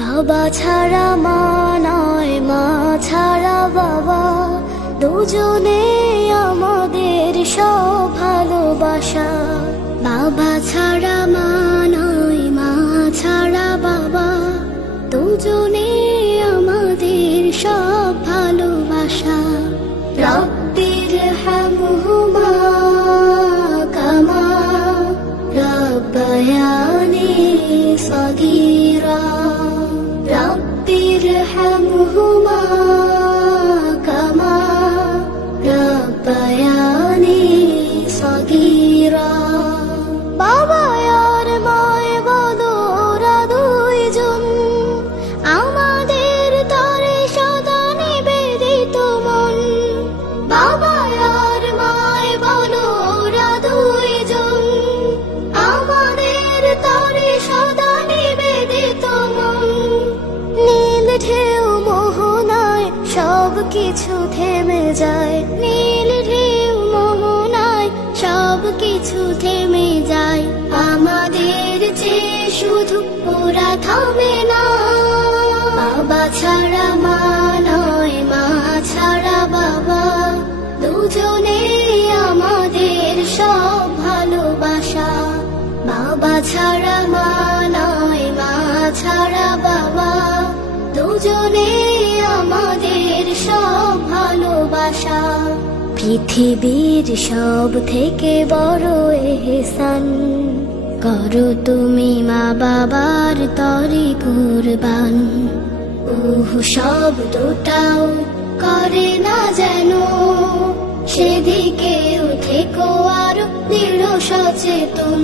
বাবা ছাড়া মা নয়, মা ছাড়া বাবা, দুজনে আমাদের সব ভালোবাসা। বাবা ছাড়া মা নয়, মা ছাড়া বাবা, দুজনে আমাদের সব ভালোবাসা। রব্বির হামহুমা কামা রব্বায়ানি সগীরা। রব্বির হামহুমা কামা রব্বায়ানি সগীরা। বাবা আর মায় বলো ওরা দুইজন আমাদের তরে সদা নিবেদিত মন। বাবা আর মায় বলো ওরা দুইজন আমাদের তরে সদা নিবেদিত মন। নীল ঢেউ মোহনায় সব কিছু থেমে যায়, নীল ঢেউ মোহনায় সব কিছু থেমে যায়। আমাদের যে শুধু ওরা থামে না। বাবা ছাড়া মা নয়, মা ছাড়া বাবা, দুজনে আমাদের সব ভালোবাসা। বাবা ছাড়া মা নয়, মা ছাড়া বাবা, দুজনে আমাদের সব ভালোবাসা। পৃথিবীর সব থেকে বড় এহসান করো তুমি মা বাবার তরে কুরবান। সব দুটাও করে না যেন, সেদিকেও থেকো আর দৃঢ় সচেতন।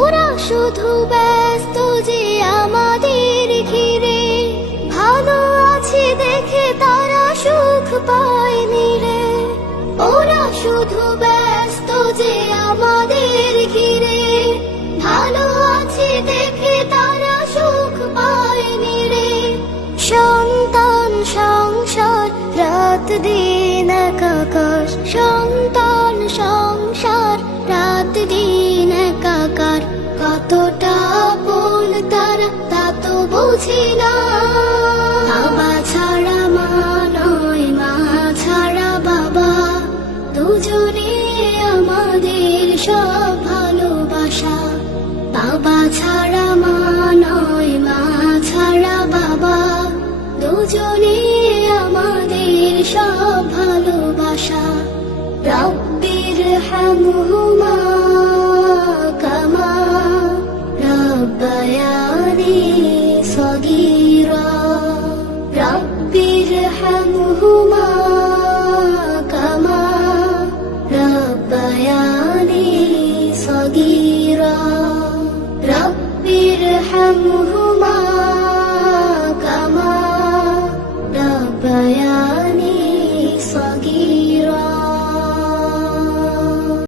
ওরা শুধু ব্যস্ত যে আমাদের ঘিরে, ভালো আছি দেখে তারা সুখ পায়নি রে। ওরা শুধু ব্যস্ত যে আমাদের ঘিরে, ভালো আছি দেখে তারা সুখ পায়নি রে। সন্তান সংসার রাত দিন একাকার, সন্তান সংসার রাত দিন একাকার। কতটা আপন তারা তা তো বুঝি না। বাবা ছাড়া মা নয়, মা ছাড়া বাবা, দুজনে আমাদের সব ভালোবাসা। বাবা ছাড়া মা নয়, মা ছাড়া বাবা, দুজনে আমাদের সব ভালোবাসা। রব্বির হামহুমা